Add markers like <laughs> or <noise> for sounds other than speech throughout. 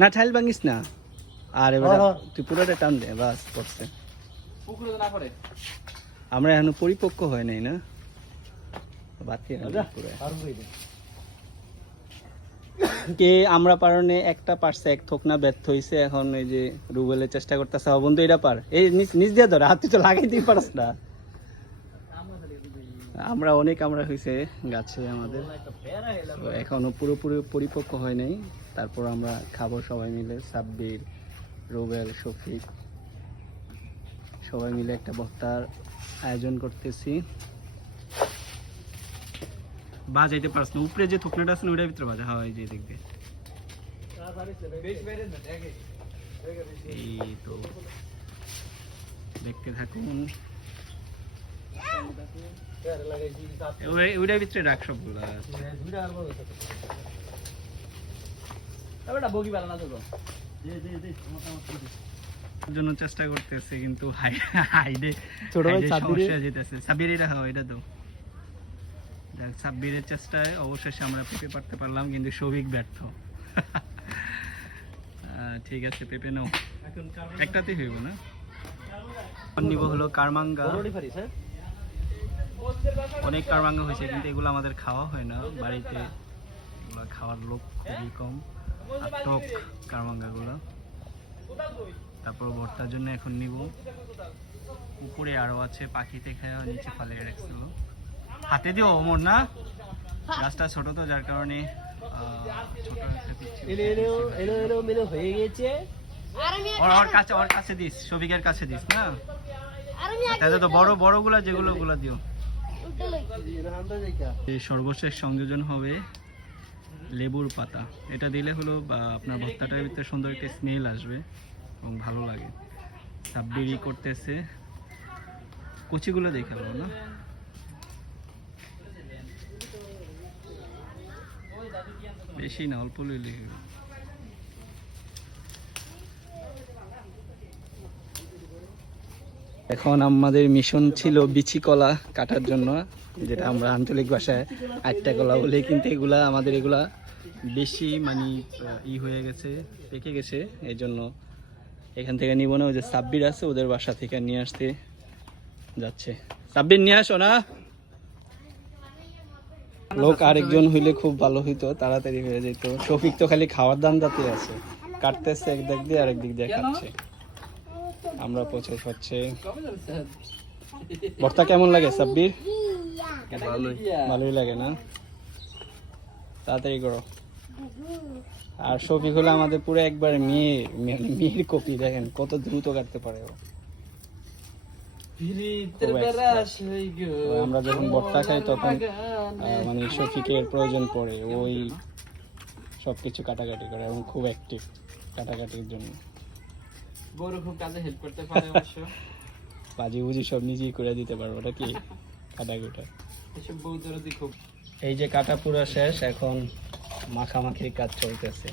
না ঠাইল ভাঙিস না। আর এবার হ্যাঁ, হ্যাঁ। তুই পুরোটা টান দে বাস পড়ছে। পুকুরে তো না পড়ে। আমরা এখনও পরিপক্ক হয় নাই না? বাতি আচ্ছা কে আমরা পারনে একটা পারছে এক থোকনা ব্যর্থ হইছে এখন এই যে রুবেলের চেষ্টা করতেছে বন্ধু এটা পার। এই নিচ নিচ দিয়ে ধর হাত তো লাগাইতেই পারস না। আমরা অনেক আমরা হয়েছে গাছে আমাদের। তো এখনও পুরোপুরি পরিপক্ক হয় নাই। তারপর আমরা খাব সবাই মিলে, সাব্বির, রুবেল, শফিক। সবাই মিলে একটা বক্তার আয়োজন করতেছি। বাজাইতে পারছ না। উপরে যে থুকনাটা আছে না ওটার ভিতরে বাজা। হয় যে দেখবে। এই তো। দেখতে থাকুন। ওইটার ভিতরে রাখ সবগুলা। বগি না তো জন্য চেষ্টা করতেছে কিন্তু হাইডে ছোট ভাই সমস্যা যেতেছে সাব্বির এটা এটা তো। দেখ সাব্বিরের চেষ্টায় অবশেষে আমরা পেপে পারতে পারলাম কিন্তু সৌভিক ব্যর্থ। আহ, ঠিক আছে পেপে নাও। একটাতেই হইব না? নিব হলো কারমাঙ্গা। অনেক কারমাঙ্গা হয়েছে কিন্তু এগুলো আমাদের খাওয়া হয় না। বাড়িতে এগুলো খাওয়ার লোক খুবই কম। আর টক কারমাঙ্গাগুলো তারপর ভর্তার জন্য এখন নিব। উপরে আরও আছে পাখিতে খাওয়া নিচে ফালে রাখছিল হাতে দিও ওমর না? গাছটা ছোট তো যার কারণে হয়ে গেছে ওর ওর কাছে ওর কাছে দিস সবিকের কাছে দিস না? তাহলে তো বড় বড়গুলা যেগুলো ওগুলা দিও। সর্বশেষ সংযোজন হবে লেবুর পাতা। এটা দিলে হলো আপনার ভর্তাটার ভিতরে সুন্দর একটা স্মেল আসবে এবং ভালো লাগে। সাববিরি করতেছে। কচিগুলো দেখাল না। বেশি না, অল্প লইলে এখন আমাদের মিশন ছিল বিচি কলা কাটার জন্য যেটা আমরা আঞ্চলিক ভাষায় আটটা কলা বলি কিন্তু এগুলা আমাদের এগুলা বেশি মানে ই হয়ে গেছে পেকে গেছে। এই জন্য এখান থেকে নিব না ওই যে সাব্বির আছে ওদের বাসা থেকে নিয়ে আসতে যাচ্ছে। সাব্বির নিয়ে আসো না। লোক আরেকজন হইলে খুব ভালো হইতো তাড়াতাড়ি হয়ে যেত শফিক তো খালি খাওয়ার দাম দাতে আছে। কাটতেছে একদিক দিয়ে আরেক দিক দিয়ে খাচ্ছে আমরা পৌঁছে হচ্ছে ভর্তা কেমন লাগে সাব্বির? ভালোই লাগে না? তাড়াতাড়ি করো। আর শফিক হলো আমাদের পুরো একবার মেয়ে মানে মেয়ের কপি দেখেন কত দ্রুত কাটতে পারে ও। আমরা যখন ভর্তা খাই তখন মানে শফিকের প্রয়োজন পড়ে ওই সব কিছু কাটাকাটি করে এবং খুব অ্যাক্টিভ কাটাকাটির জন্য। গরু খুব কাজে হেল্প করতে পারে অবশ্য। <laughs> বাজি বুঝি সব নিজেই করে দিতে পারব ওটা কি? কাটাকুটা এসব বউ দরদি খুব। এই যে কাটা পুরো শেষ এখন মাখামাখির কাজ চলতেছে।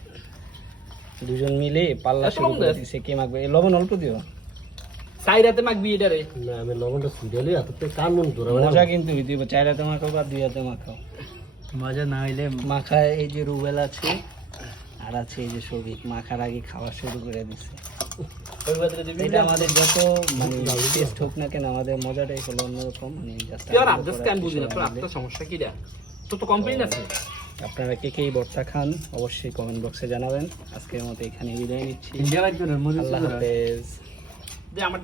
দুজন মিলে পাল্লা শুরু করে দিছে কে মাখবে? এই লবণ অল্প দিও। সাইরাতে মাখবি এটা রে। না আমি লবণটা সুইডালি কান মন ধরে মজা কিন্তু দিব। চার হাতে মাখাও বা দুই হাতে মাখাও। মজা না হইলে মাখায় এই যে রুবেল আছে আর আছে এই যে সবিক মাখার আগে খাওয়া শুরু করে এটা আমাদের যত মানে টেস্ট হোক না কেন আমাদের মজাটাই হলো অন্যরকম মানে আপনার সমস্যা কি রে তো কমপ্লেন আছে। আপনারা কে ভর্তা খান অবশ্যই কমেন্ট বক্সে জানাবেন। আজকের মতো এখানে বিদায় নিচ্ছি। আল্লাহ হাফেজ। আমার